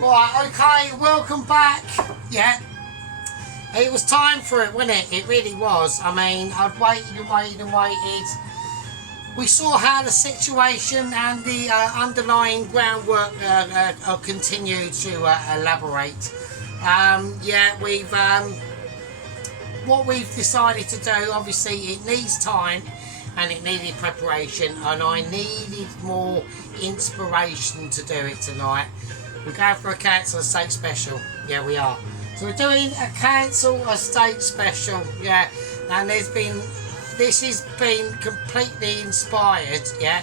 Right, okay, welcome back. Yeah, it was time for it, wasn't it? It really was. I mean, I'd waited and waited and waited. We saw how the situation and the underlying groundwork continued to elaborate. Yeah, what we've decided to do, obviously it needs time and it needed preparation, and I needed more inspiration to do it tonight. We're going for a cancel estate special. Yeah, we are. So we're doing a cancel estate special. Yeah, and this has been completely inspired. Yeah,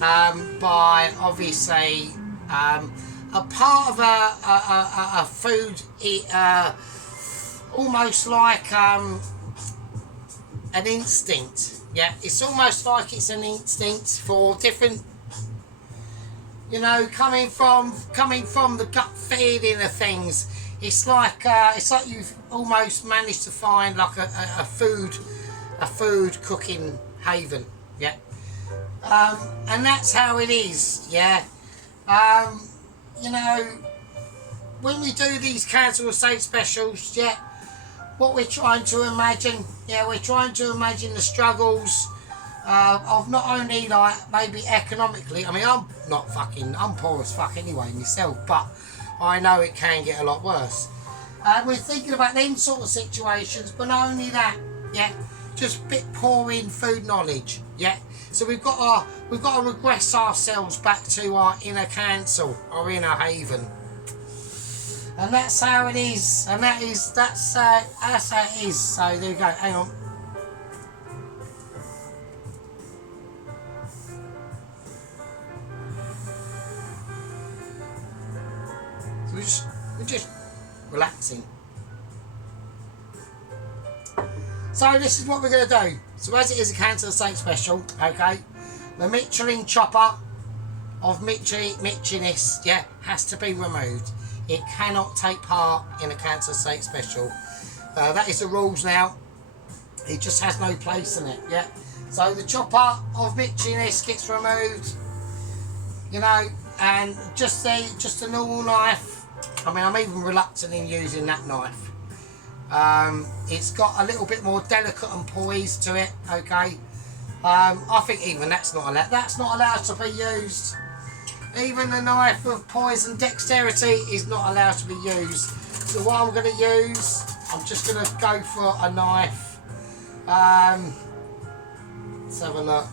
by obviously a part of a food, almost like an instinct. Yeah, it's almost like it's an instinct for different. You know, coming from the gut feeling of things, it's like you've almost managed to find like a food cooking haven, yeah. And that's how it is, yeah. You know, when we do these cancel estate specials, yeah, what we're trying to imagine, yeah, we're trying to imagine the struggles. Of not only like maybe economically, I mean I'm poor as fuck anyway myself, but I know it can get a lot worse. We're thinking about them sort of situations, but not only that, yeah, just a bit poor in food knowledge, yeah. So we've got to regress ourselves back to our inner council, our inner haven, and that's how it is, and that's how it is. So there you go. Hang on. We're just relaxing. So this is what we're going to do. So as it is a cancel estate special, okay, the Michelin chopper of Mitchiness, yeah, has to be removed. It cannot take part in a cancel estate special. That is the rules now. It just has no place in it, yeah. So the chopper of Mitchiness gets removed, you know, and just a normal knife. I mean, I'm even reluctant in using that knife. It's got a little bit more delicate and poise to it, okay. I think even that's not allowed to be used. Even the knife of poise and dexterity is not allowed to be used. So what I'm going to use, I'm just going to go for a knife. Let's have a look.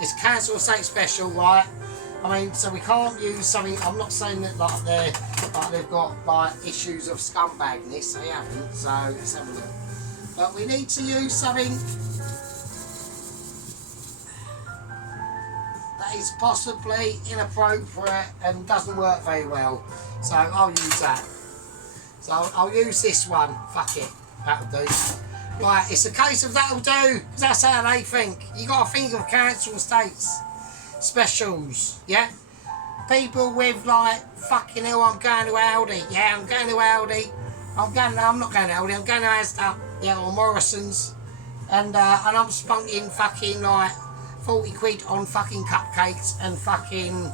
It's cancel estate special, right? I mean, so we can't use something. I'm not saying that like they've got like issues of scumbagness. They haven't. So let's have a look. But we need to use something that is possibly inappropriate and doesn't work very well. So I'll use that. So I'll use this one. Fuck it. That'll do. Right, it's a case of that'll do. Because that's how they think. You got to think of cancel estates specials, yeah. People with like, fucking hell, I'm going to Aldi. Yeah, I'm going to Aldi. I'm not going to Aldi. I'm going to Asda, yeah, or Morrison's, and I'm spunking fucking like 40 quid on fucking cupcakes and fucking,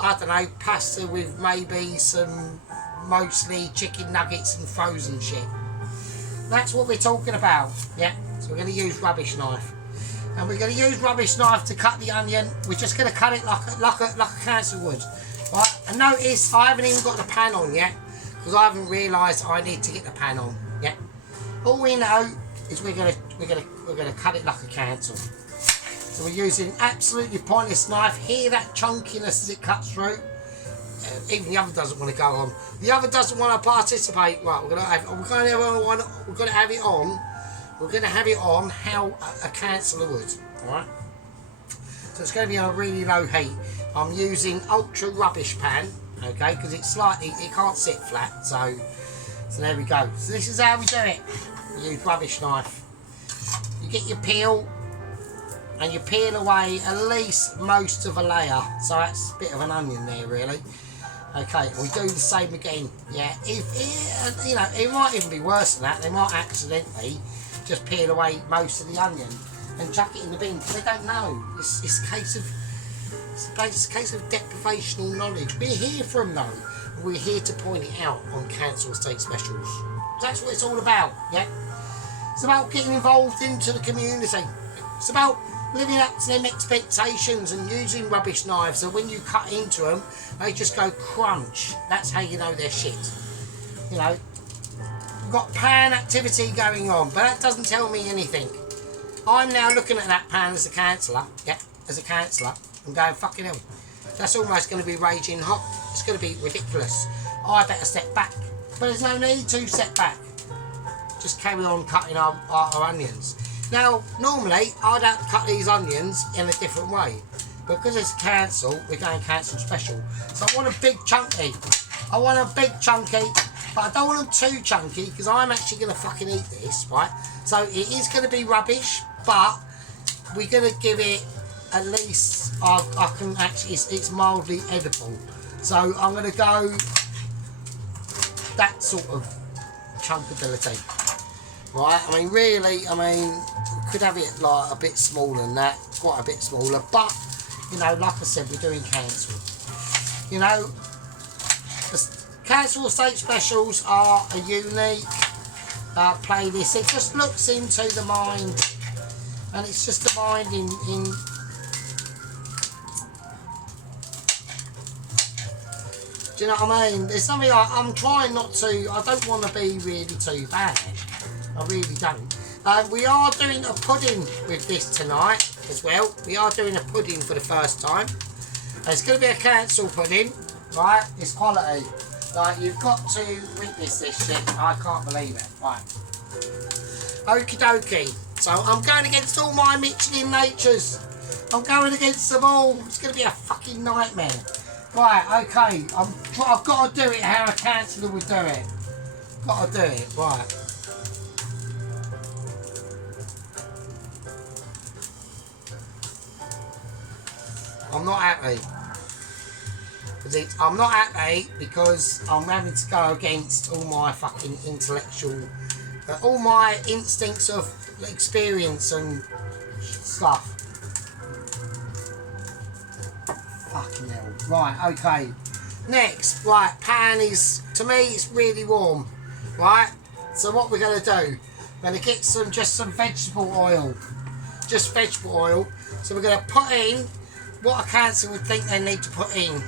I don't know, pasta with maybe some mostly chicken nuggets and frozen shit. That's what we're talking about, yeah. So we're going to use rubbish knife. And we're going to use rubbish knife to cut the onion. We're just going to cut it like a cancel would. Right? And notice I haven't even got the pan on yet, because I haven't realised I need to get the pan on. Yeah. All we know is we're gonna cut it like a cancel. So we're using absolutely pointless knife. Hear that chunkiness as it cuts through. Even the other doesn't want to go on. The other doesn't want to participate. Right, we're gonna have it on. We're going to have it on how a canceller would, alright? So it's going to be on a really low heat. I'm using ultra rubbish pan, okay, because it can't sit flat, so there we go. So this is how we do it. We use rubbish knife. You get your peel, and you peel away at least most of a layer. So that's a bit of an onion there, really. Okay, we do the same again, yeah. If you know, it might even be worse than that. They might accidentally just peel away most of the onion and chuck it in the bin because they don't know. It's a case of deprivational knowledge. We're here for them though. we're here to point it out on council estate specials. That's what it's all about, yeah? It's about getting involved into the community. It's about living up to them expectations and using rubbish knives, so when you cut into them, they just go crunch. That's how you know they're shit. You know, we've got pan activity going on, but that doesn't tell me anything. I'm now looking at that pan as a councillor, yeah, as a councillor, and going, fucking hell, that's almost going to be raging hot. It's going to be ridiculous. I better step back. But there's no need to step back. Just carry on cutting our onions. Now, normally, I'd have to cut these onions in a different way. But because it's council, we're going council special. So I want a big chunky. I want a big chunky, but I don't want them too chunky, because I'm actually going to fucking eat this, right? So it is going to be rubbish, but we're going to give it at least, I can actually, it's mildly edible. So I'm going to go that sort of chunkability. Right, I mean, really, I mean, we could have it like a bit smaller than that, quite a bit smaller, but, you know, like I said, we're doing council. You know, the council estate specials are a unique playlist. It just looks into the mind, and it's just the mind in do you know what I mean? There's something I'm trying not to, I don't want to be really too bad. I really don't. We are doing a pudding with this tonight as well. We are doing a pudding for the first time. It's going to be a council pudding, right? It's quality. Like, you've got to witness this shit. I can't believe it. Right. Okie dokie. So I'm going against all my Michelin natures. I'm going against them all. It's going to be a fucking nightmare. Right, okay. I've got to do it how a councillor would do it. Got to do it. Right. I'm not happy. I'm not happy because I'm having to go against all my fucking intellectual, all my instincts of experience and stuff. Fucking hell. Right, okay. Next, right, pan is, to me, it's really warm. Right? So what we're going to do, we're going to get just some vegetable oil. Just vegetable oil. So we're going to put in what a council would think they need to put in.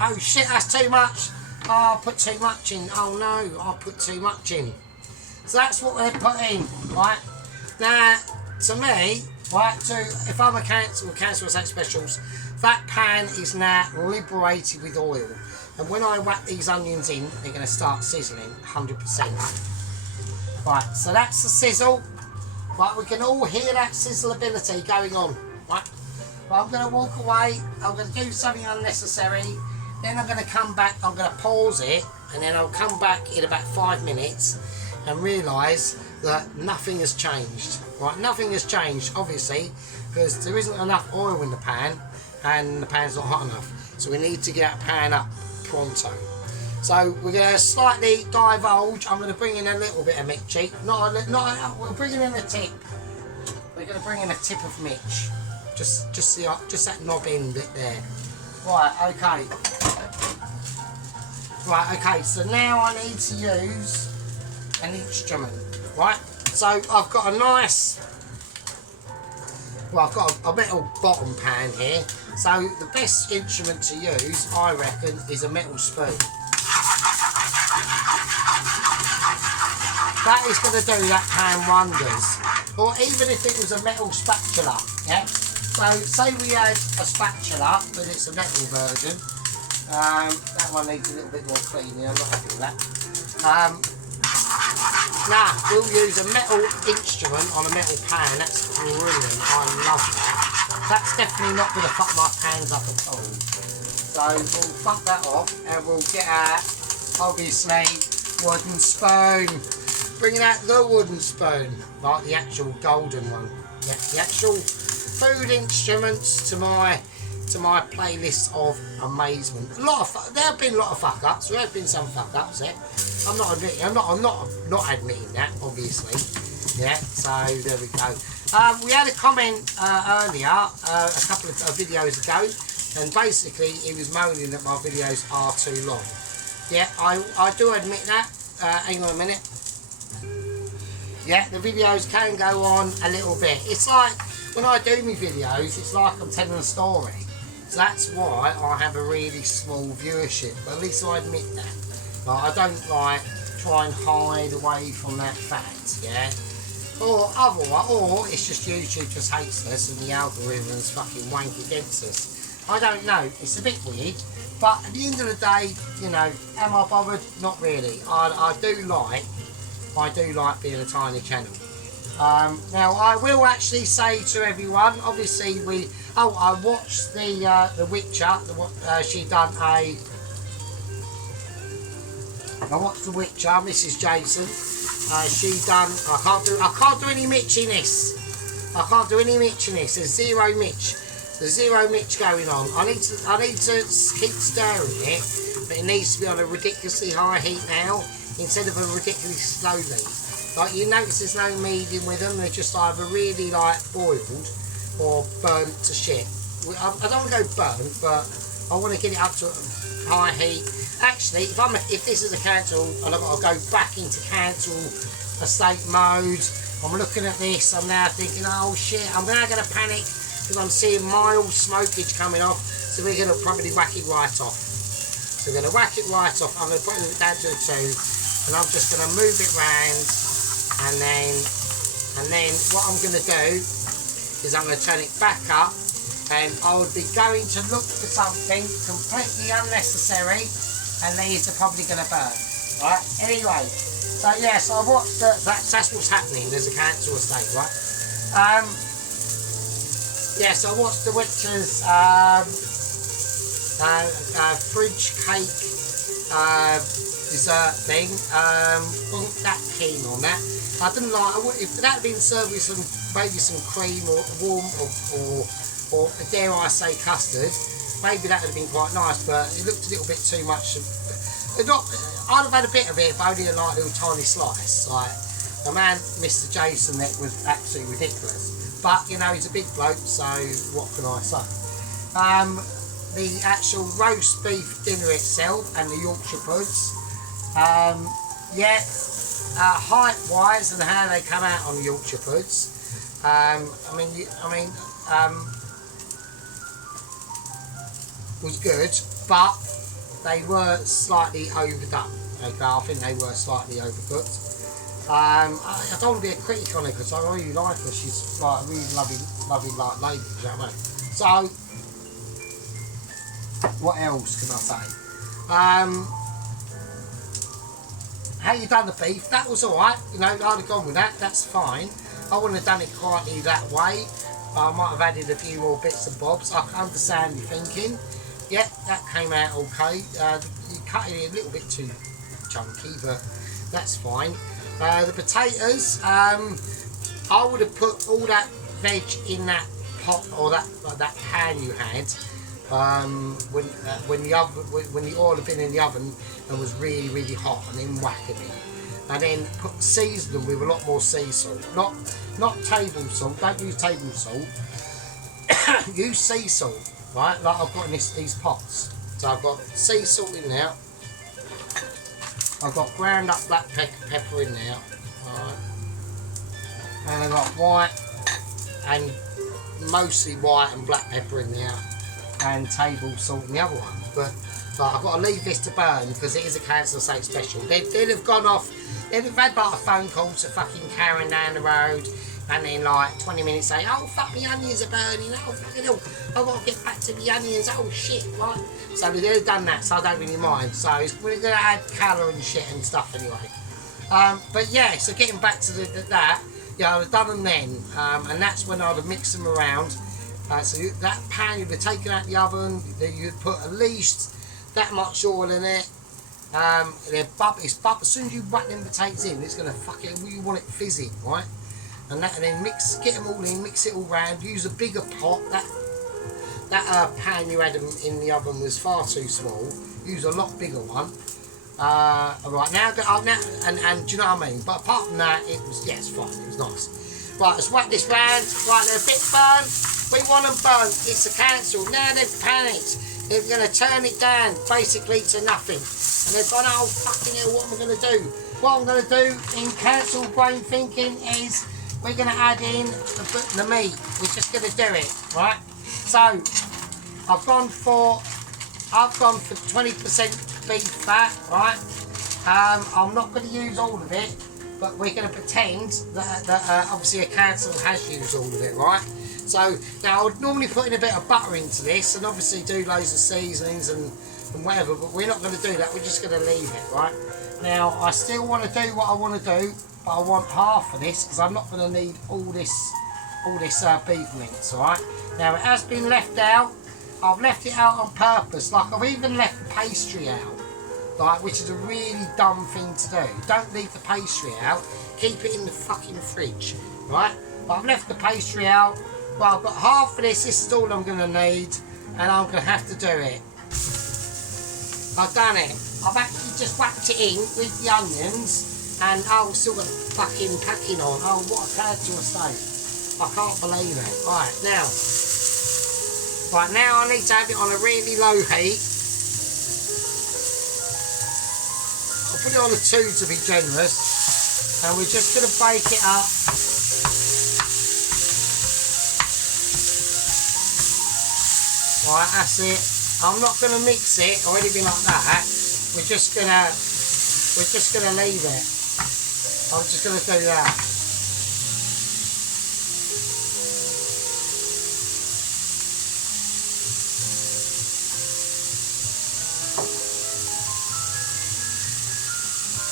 Oh shit, that's too much. Oh, I put too much in. Oh no, I put too much in. So that's what we're putting, right? Now, to me, right, if I'm a council estate specials, that pan is now liberated with oil. And when I whack these onions in, they're going to start sizzling 100%. Right, so that's the sizzle. Right, we can all hear that sizzleability going on, right? But I'm going to walk away, I'm going to do something unnecessary, then I'm going to come back, I'm going to pause it, and then I'll come back in about 5 minutes and realise that nothing has changed. Right, nothing has changed, obviously, because there isn't enough oil in the pan, and the pan's not hot enough. So we need to get that pan up pronto. So we're going to slightly divulge, I'm going to bring in a little bit of Mitchy, we're bringing in a tip. We're going to bring in a tip of Mitch. Just that knob end bit there. Right, okay. Right, okay, so now I need to use an instrument, right? So I've got a nice, well, I've got a metal bottom pan here. So the best instrument to use, I reckon, is a metal spoon. That is going to do that pan wonders. Or even if it was a metal spatula, yeah? So, say we had a spatula, but it's a metal version. That one needs a little bit more cleaning, I'm not happy with that. Now, we'll use a metal instrument on a metal pan. That's brilliant, I love that. That's definitely not going to fuck my pans up at all. So, we'll fuck that off, and we'll get out, obviously, wooden spoon. Bringing out the wooden spoon, like the actual golden one. Yeah, the actual food instruments to my playlist of amazement. There have been a lot of fuck ups. There have been some fuck ups there. I'm not admitting that, obviously. Yeah. So there we go. We had a comment earlier, a couple of videos ago, and basically he was moaning that my videos are too long. Yeah, I do admit that. Hang on a minute. Yeah, the videos can go on a little bit. It's like when I do my videos, it's like I'm telling a story. So that's why I have a really small viewership. But at least I admit that. Like, I don't like try and hide away from that fact. Yeah. Or otherwise, or it's just YouTube just hates us and the algorithms fucking wank against us. I don't know. It's a bit weird. But at the end of the day, you know, am I bothered? Not really. I do like being a tiny channel. Now I will actually say to everyone, obviously I watched the Witcher. She done a. I watched the Witcher, Mrs. Jason. She done. I can't do any Mitch in this. I can't do any Mitch in this. There's zero Mitch. There's zero Mitch going on. I need to keep stirring it, but it needs to be on a ridiculously high heat now instead of a ridiculously slowly. Like, you notice there's no medium with them. They're just either really like boiled or burnt to shit. I don't want to go burnt, but I want to get it up to high heat. Actually, if this is a cancel and I've got to go back into cancel estate mode, I'm looking at this. I'm now thinking, oh shit, I'm now going to panic because I'm seeing mild smokage coming off. So we're going to probably whack it right off. So we're going to whack it right off. I'm going to put it down to a 2, and I'm just going to move it round. And then what I'm going to do is I'm going to turn it back up, and I would be going to look for something completely unnecessary, and these are probably going to burn. Right? Anyway, so yes, I watched that's what's happening. There's a cancel estate, right? Yes, I watched the Witcher's fridge cake dessert thing. Wasn't that keen on that. I didn't like. If that had been served with maybe some cream or warm or dare I say custard, maybe that would have been quite nice. But it looked a little bit too much. I'd have had a bit of it, but only a like little tiny slice. Like the man, Mr. Jason, that was absolutely ridiculous. But you know, he's a big bloke, so what can I say? The actual roast beef dinner itself and the Yorkshire puds. Yeah. Height-wise and how they come out on the Yorkshire puds, was good, but they were slightly overdone. Okay, I think they were slightly overcooked. I don't want to be a critic on it because I really like her. She's like a really lovely like lady. Do you know what I mean? So, what else can I say? How you done the beef? That was alright, you know, I'd have gone with that, that's fine. I wouldn't have done it quite that way. I might have added a few more bits and bobs. I can understand you thinking. Yeah, that came out okay. You cut it a little bit too chunky, but that's fine. The potatoes, I would have put all that veg in that pot or that pan you had. When the oil had been in the oven and was really hot, and then whacking it, and then season them with a lot more sea salt, not table salt. Don't use table salt. Use sea salt, right? Like I've got in these pots. So I've got sea salt in there. I've got ground up black pepper in there, right? And I've got white and mostly white and black pepper in there. And table salt in the other ones, but I've got to leave this to burn because it is a cancel estate special. They'd have gone off, they'd have had like a phone call to fucking Karen down the road, and then like 20 minutes say, oh fuck, me onions are burning, oh fucking hell, I've got to get back to the onions, oh shit, right? So they'd have done that, so I don't really mind. So we're going to add colour and shit and stuff anyway. But yeah, so getting back to that, yeah, I'd have done them then, and that's when I'd have mixed them around. So that pan you'd be taken out the oven, you'd put at least that much oil in it. As soon as you whack them potatoes in, it's going to fuck it, you want it fizzy, right? And then get them all in, mix it all round, use a bigger pot. That pan you had in the oven was far too small, use a lot bigger one. Right, now, and do you know what I mean? But apart from that, it was, yeah, it's fine, it was nice. Right, let's whack this round. Right, they're a bit burnt. We want them burnt. It's a cancel. Now they've panicked. They're going to turn it down, basically, to nothing. And they've gone, oh, fucking hell, what am I going to do? What I'm going to do in cancel brain thinking is we're going to add in the meat. We're just going to do it, right? So, I've gone for 20% beef fat, right? I'm not going to use all of it, but we're going to pretend that obviously a cancel has used all of it, right? So now I would normally put in a bit of butter into this and obviously do loads of seasonings and whatever, but we're not going to do that. We're just going to leave it, right? Now I still want to do what I want to do, but I want half of this because I'm not going to need all this beef mince, all right? Now it has been left out. I've left it out on purpose. Like I've even left the pastry out, like, which is a really dumb thing to do. Don't leave the pastry out. Keep it in the fucking fridge, right? But I've left the pastry out. Well, I've got half of this. This is all I'm going to need, and I'm going to have to do it. I've done it. I've actually just whacked it in with the onions, and I've still got the fucking packing on. Oh, what a cancel mistake. I can't believe it. Right, now I need to have it on a really low heat. I'll put it on a 2 to be generous, and we're just going to bake it up. Right, that's it. I'm not going to mix it or anything like that. We're just gonna leave it. I'm just going to do that.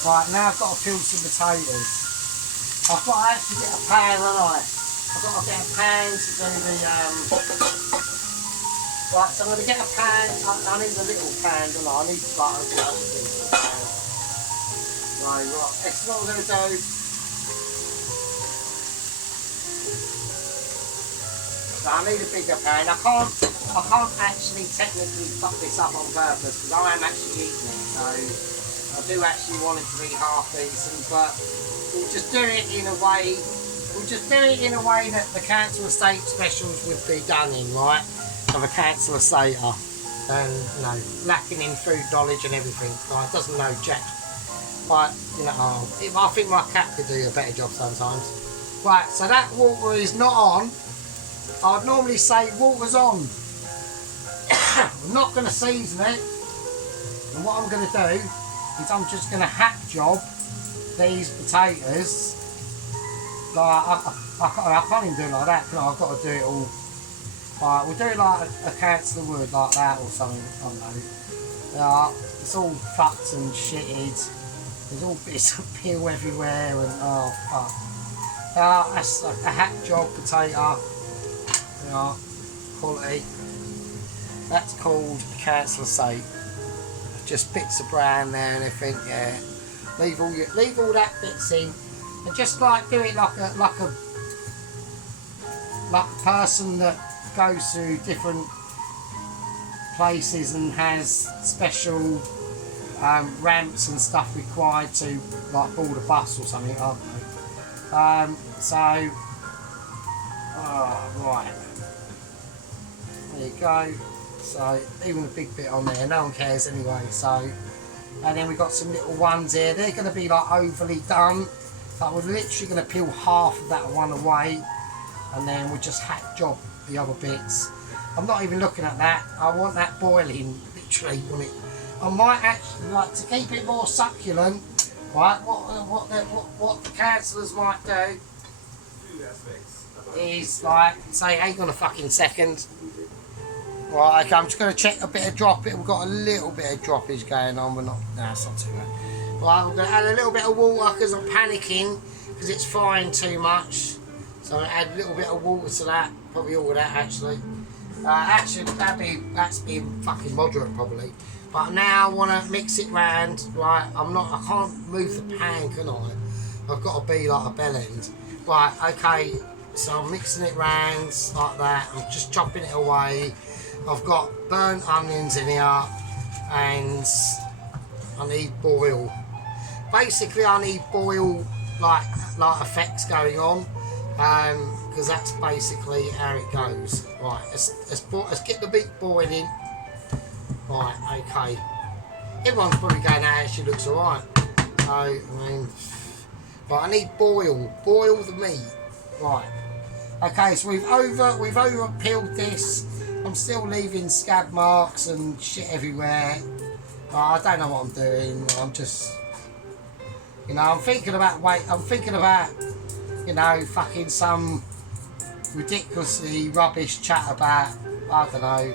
Right, now I've got to peel some potatoes. I've got to actually get a pan, haven't I? I've got to get a pan to do the right, so I'm going to get a pan. I need a little pan, don't I? I need like a little pan. Right, that's what I'm going to do. So I need a bigger pan. I can't actually technically fuck this up on purpose because I am actually eating it. So I do actually want it to be half decent, but we'll just do it in a way. We'll just do it in a way that the council estate specials would be done in, right? Of a council estater, and you know, lacking in food knowledge and everything, like doesn't know jack. But you know, I think my cat could do a better job sometimes. Right, so that water is not on. I'd normally say water's on. I'm not going to season it, and what I'm going to do is I'm just going to hack job these potatoes. Like I can't even do it like that. I've got to do it all. Right, we'll do it like a council would, like that or something, I don't know. It's all fucked and shitted. There's all bits of peel everywhere and oh fuck. That's like a hack job potato. Quality. That's called council estate. Just bits of brown there and everything, yeah. Leave all that bits in. And just like do it like a person that goes to different places and has special ramps and stuff required to like board a bus or something, I don't know. Right, there you go. So even a big bit on there, no one cares anyway. So, and then we've got some little ones here. They're going to be like overly done. So we're literally going to peel half of that one away, and then we'll just hack job the other bits. I'm not even looking at that. I want that boiling, literally. I might actually like to keep it more succulent. Right? What the councillors might do is like say, hang on a fucking second. Right, okay, I'm just going to check a bit of drop. We've got a little bit of droppage going on, but no, it's not too bad. Right, I'm going to add a little bit of water because I'm panicking because it's frying too much. So I'm going to add a little bit of water to that, probably all of that actually. That's being fucking moderate probably. But now I want to mix it round, right? I can't move the pan, can I? I've got to be like a bell end. Right, okay, so I'm mixing it round like that. I'm just chopping it away. I've got burnt onions in here and I need boil. Basically I need boil like effects going on. because that's basically how it goes. Right, let's get the meat boiling. Right, okay. Everyone's probably going, "Ah, she looks alright." So, I mean, right, I need boil the meat. Right. Okay, so we've over peeled this. I'm still leaving scab marks and shit everywhere. I don't know what I'm doing. I'm just, you know, I'm thinking about, you know, fucking some ridiculously rubbish chat about, I don't know,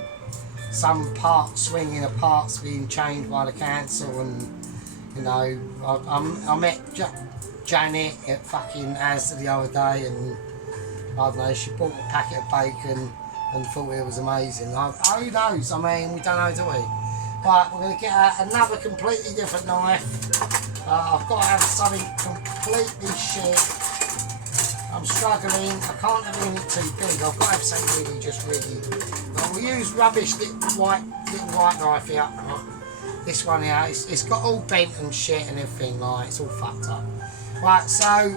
some part swinging of parts being changed by the council, and you know, I met Janet at fucking Asda the other day, and I don't know, she bought a packet of bacon and thought it was amazing. Who knows? I mean, we don't know, do we? Right, we're going to get out another completely different knife. I've got to have something completely shit. I'm struggling. I can't have anything too big. I've got to have something really, just really. We'll use rubbish little white knife here. This one here, it's got all bent and shit and everything, like, it's all fucked up. Right, so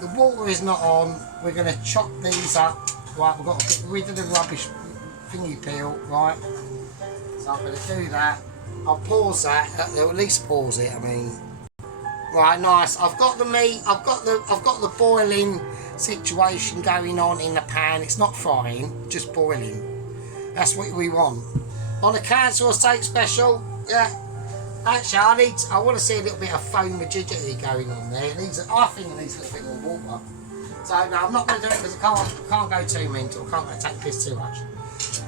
the water is not on. We're going to chop these up. Right, we've got to get rid of the rubbish thingy peel, right? So I'm going to do that. I'll pause that, or at least pause it, I mean. Right, nice. I've got the meat, I've got the boiling situation going on in the pan. It's not frying, just boiling. That's what we want. On the council estate special, yeah. Actually, I want to see a little bit of foam rigidity going on there. I think it needs a little bit more water. So no, I'm not going to do it because I can't go too mental. I can't take the piss too much.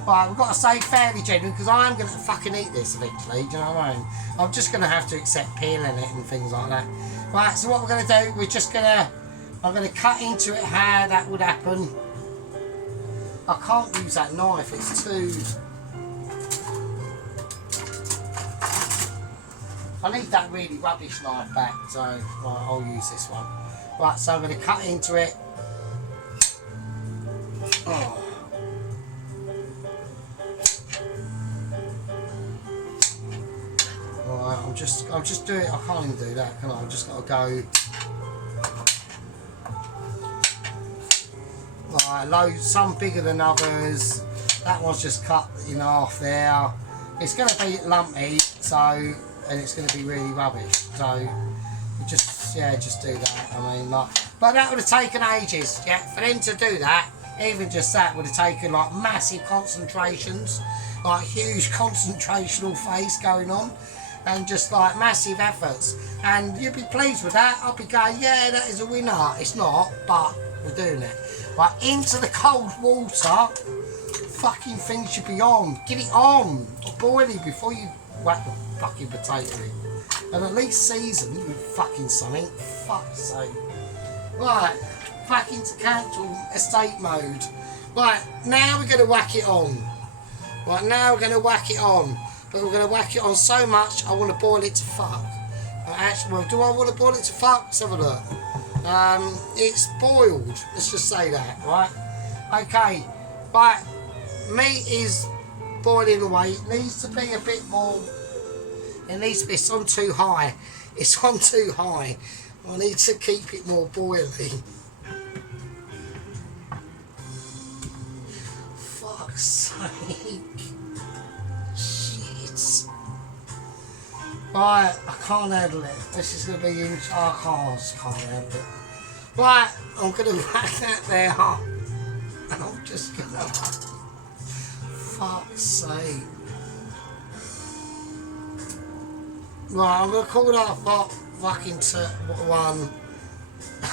Right, we've got to stay fairly genuine because I am going to fucking eat this eventually. Do you know what I mean? I'm just going to have to accept peeling it and things like that. Right, so what we're going to do, I'm going to cut into it how that would happen. I can't use that knife, it's too... I need that really rubbish knife back, so right, I'll use this one. Right, so I'm going to cut into it. Oh. Right, I'll just do it. I can't even do that, can I? I've just got to go. Right, loads, some bigger than others. That one's just cut in half there. It's going to be lumpy, so, and it's going to be really rubbish. So, you just do that. I mean, like, but that would have taken ages. Yeah, for them to do that, even just that would have taken like massive concentrations, like huge concentrational phase going on, and just like massive efforts. And you'd be pleased with that. I'd be going, yeah, that is a winner. It's not, but we're doing it. Right, into the cold water. Fucking thing should be on. Get it on. Boiling before you whack the fucking potato in. And at least season with fucking something. Fuck's sake. Right, back into council estate mode. Right, now we're going to whack it on. Right, now we're going to whack it on. But we're going to whack it on so much, I want to boil it to fuck. Actually, well, do I want to boil it to fuck? Let's have a look. It's boiled. Let's just say that, right? Okay, right. Meat is boiling away. It needs to be a bit more. It needs to be. It's on too high. It's on too high. I need to keep it more boiling. Fuck's sake. Shit. Right, I can't handle it. This is going to be in. I can't handle it. Right, I'm going to whack that there. And I'm just going to. Fuck's sake. Right, I'm going to call that part fucking one.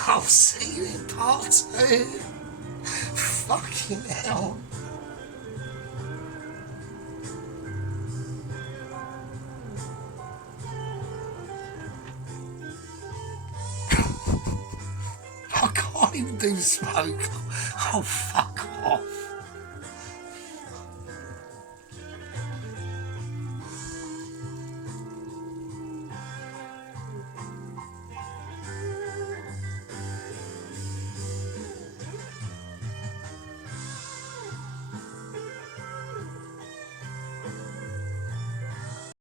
I'll see you in part 2. Fucking hell. I can't even do smoke. Oh, fuck off.